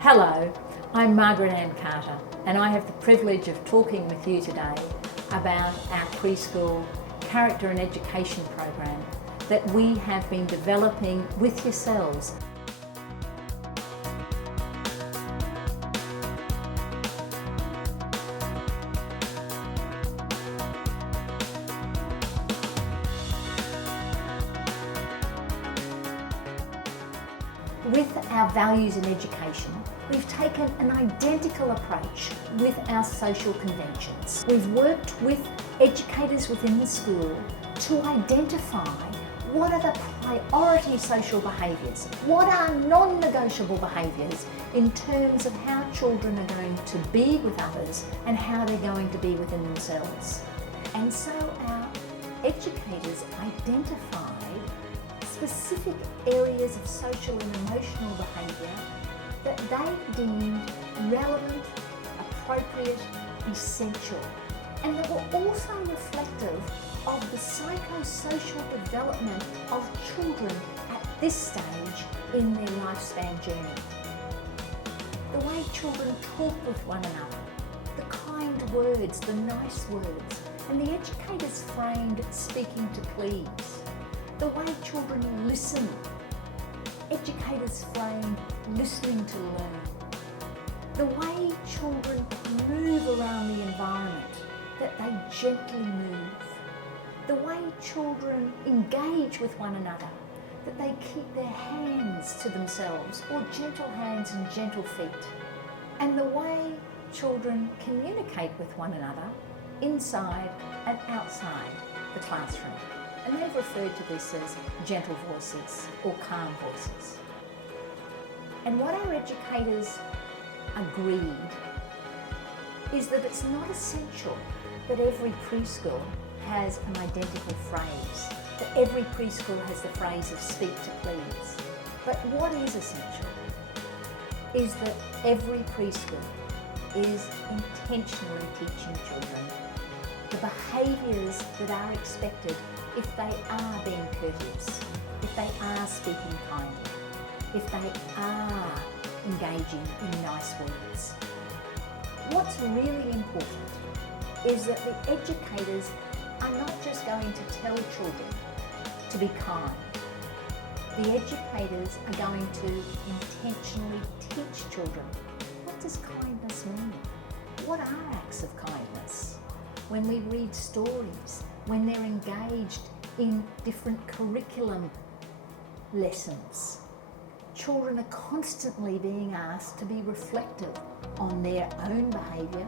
Hello, I'm Margaret Ann Carter and I have the privilege of talking with you today about our preschool character and education program that we have been developing with yourselves. With our values in education, we've taken an identical approach with our social conventions. We've worked with educators within the school to identify what are the priority social behaviours, what are non-negotiable behaviours in terms of how children are going to be with others and how they're going to be within themselves. And so our educators identified specific areas of social and emotional behaviour that they deemed relevant, appropriate, essential, and that were also reflective of the psychosocial development of children at this stage in their lifespan journey. The way children talk with one another, the kind words, the nice words, and the educators framed speaking to please. The way children listen, educators frame listening to learn. The way children move around the environment, that they gently move. The way children engage with one another, that they keep their hands to themselves, or gentle hands and gentle feet. And the way children communicate with one another inside and outside the classroom. And they've referred to this as gentle voices or calm voices. And what our educators agreed is that it's not essential that every preschool has an identical phrase, that every preschool has the phrase of speak to please. But what is essential is that every preschool is intentionally teaching children the behaviours that are expected if they are being courteous, if they are speaking kindly, if they are engaging in nice words. What's really important is that the educators are not just going to tell children to be kind. The educators are going to intentionally teach children, what does kindness mean? What are acts of kindness? When we read stories, when they're engaged in different curriculum lessons. Children are constantly being asked to be reflective on their own behaviour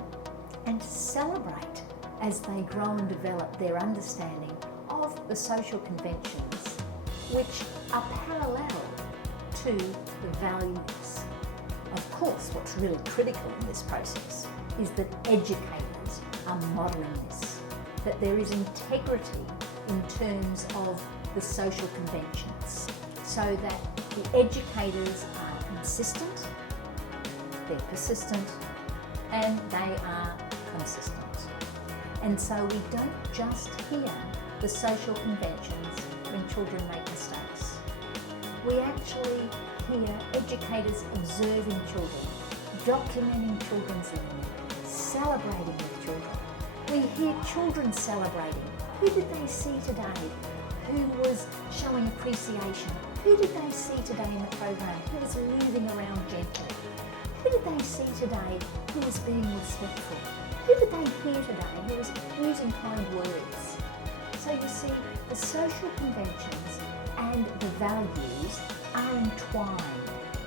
and to celebrate as they grow and develop their understanding of the social conventions which are parallel to the values. Of course, what's really critical in this process is that educators are modelling this, that there is integrity in terms of the social conventions, so that the educators are consistent, they're persistent, and they are consistent. And so we don't just hear the social conventions when children make mistakes. We actually hear educators observing children, documenting children's learning, celebrating with children. We hear children celebrating. Who did they see today who was showing appreciation? Who did they see today in the program who was moving around gently? Who did they see today who was being respectful? Who did they hear today who was using kind words? So you see, the social conventions and the values are entwined,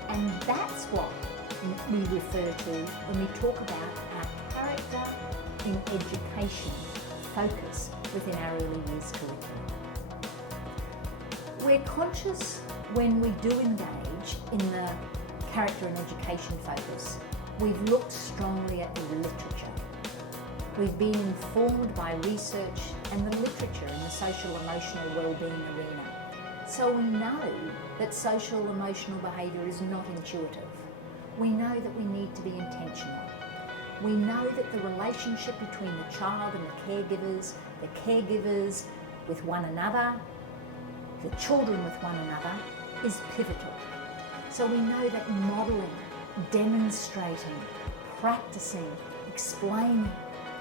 and that's what we refer to when we talk about our character in education focus within our early years curriculum. We're conscious when we do engage in the character and education focus, we've looked strongly at the literature. We've been informed by research and the literature in the social emotional wellbeing arena. So we know that social emotional behaviour is not intuitive. We know that we need to be intentional. We know that the relationship between the child and the caregivers with one another, the children with one another, is pivotal. So we know that modelling demonstrating, practicing, explaining,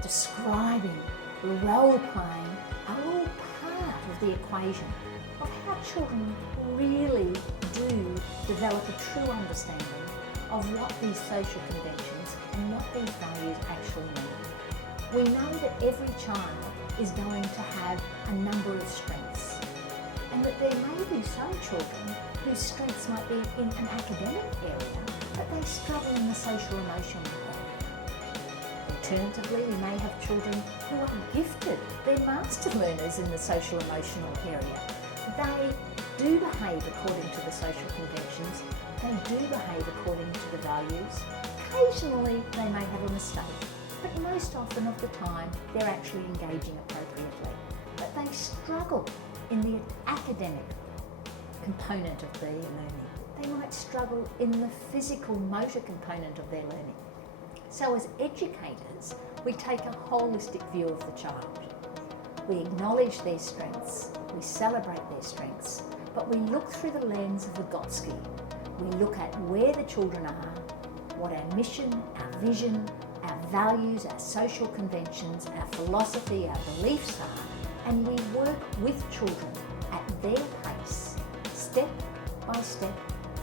describing, role-playing are all part of the equation of how children really do develop a true understanding of what these social conventions and what these values actually mean. We know that every child is going to have a number of strengths, and that there may be some children whose strengths might be in an academic area, but they struggle in the social emotional area. Alternatively, we may have children who are gifted. They're master learners in the social emotional area. They do behave according to the social conventions. They do behave according to the values. Occasionally, they may have a mistake, but most often of the time, they're actually engaging appropriately. But they struggle in the academic component of their learning. They might struggle in the physical motor component of their learning. So as educators, we take a holistic view of the child. We acknowledge their strengths, we celebrate their strengths, but we look through the lens of Vygotsky. We look at where the children are, what our mission, our vision, our values, our social conventions, our philosophy, our beliefs are, and we work with children at their pace, step by step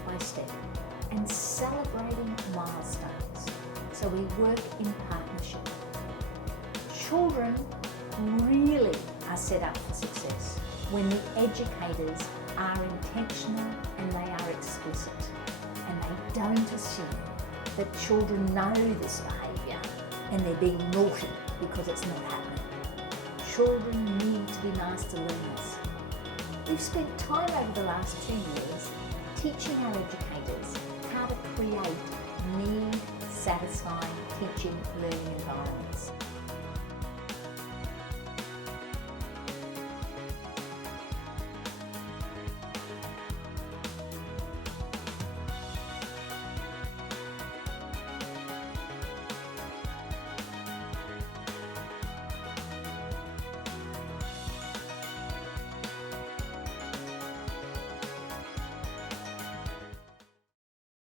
by step, and celebrating milestones. So we work in partnership. Children really are set up for success when the educators are intentional and they are explicit, and they don't assume that children know this behaviour and they're being naughty because it's not happening. Children need to be master learners. We've spent time over the last 2 years teaching our educators how to create need-satisfying teaching learning environments.